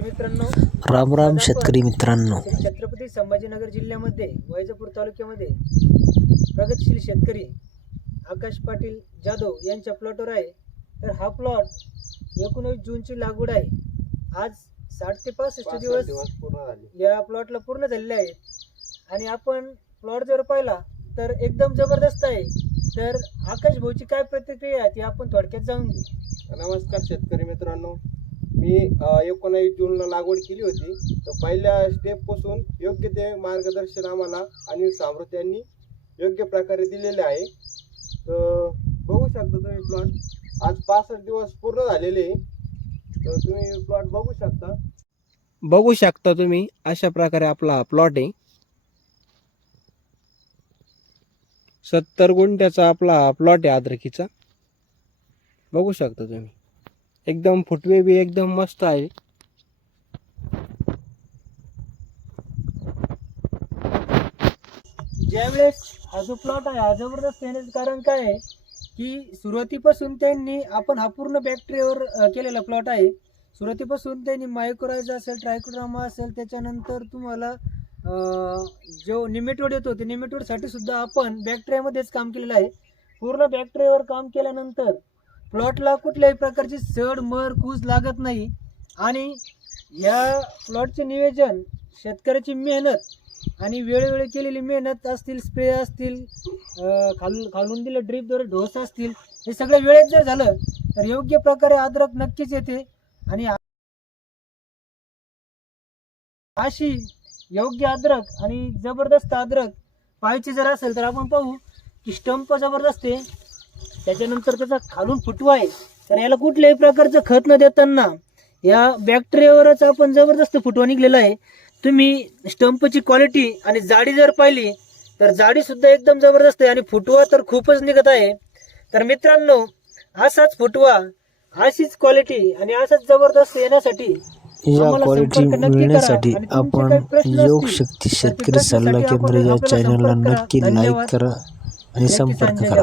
शेतकरी मित्रांनो राम राम शेतकरी मित्रांनो. छत्रपती संभाजीनगर जिल्ह्यामध्ये वैजापूर तालुक्यामध्ये प्रगतशील शेतकरी आकाश पाटील जाधव यांच्या प्लॉटवर आहे. तर हा प्लॉट एकोणवीस जूनची लागवड आहे. आज साठ ते पासष्ट दिवस पूर्ण झाले. या प्लॉटला पूर्ण झालेले आहेत. आणि आपण प्लॉट जर पाहिला तर एकदम जबरदस्त आहे. तर आकाश भाऊची काय प्रतिक्रिया आहे ती आपण थोडक्यात जाणून घेऊ. नमस्कार शेतकरी मित्रांनो. मी एकोणावीस जूनला लागवड केली होती. तर पहिल्या स्टेपपासून योग्य ते मार्गदर्शन आम्हाला अनिल सामृत यांनी योग्य प्रकारे दिलेले आहे. तर बघू शकता तुम्ही प्लॉट आज पासष्ट दिवस पूर्ण झालेले आहे. तर तुम्ही प्लॉट बघू शकता. बघू शकता तुम्ही अशा प्रकारे आपला प्लॉट आहे. सत्तर गुंठ्याचा आपला प्लॉट आहे अद्रकीचा बघू शकता तुम्ही. एकदम फुटवे बी एकदम मस्त आहे. ज्यावेळेस हा जो प्लॉट आहे हा जबरदस्त येण्याचं कारण काय आहे की सुरुवातीपासून त्यांनी आपण हा पूर्ण बॅक्टेरियावर केलेला प्लॉट आहे. सुरुवातीपासून त्यांनी मायक्रोरायझा असेल ट्रायकोड्रामा असेल त्याच्यानंतर तुम्हाला जो निमेटोड येतो ते निमेटोडसाठी सुद्धा आपण बॅक्टेरियामध्येच काम केलेलं आहे. पूर्ण बॅक्टेरियावर काम केल्यानंतर प्लॉटला कुठल्याही प्रकारची सड मर कूज लागत नाही. आणि या प्लॉटचे नियोजन शेतकऱ्याची मेहनत आणि वेळोवेळी केलेली मेहनत असतील स्प्रे असतील खालून खालून दिलं ड्रीपद्वारे ढोस असतील हे सगळं वेळेत जर झालं तर योग्य प्रकारे अद्रक नक्कीच येते. आणि अशी योग्य अद्रक आणि जबरदस्त अद्रक पाहायची जर असेल तर आपण पाहू की स्टंप जबरदस्त आहे. त्याच्यानंतर त्याचा खालून फुटवा आहे तर याला कुठल्याही प्रकारचं खत न देताना या बॅक्टेरियावरच आपण जबरदस्त फुटवा निघलेला आहे तुम्ही स्टंपची क्वालिटी आणि जाडी जर पाहिली तर जाडी सुद्धा एकदम जबरदस्त आहे आणि फुटवा तर खूपच निघत आहे तर मित्रांनो असाच फुटवा अशीच क्वालिटी आणि असाच जबरदस्त येण्यासाठी या क्वालिटी. मिळण्यासाठी आपण योग शक्ती शेतकरी सल्ला केंद्र या चॅनलला. नक्की लाईक. करा आणि संपर्क करा.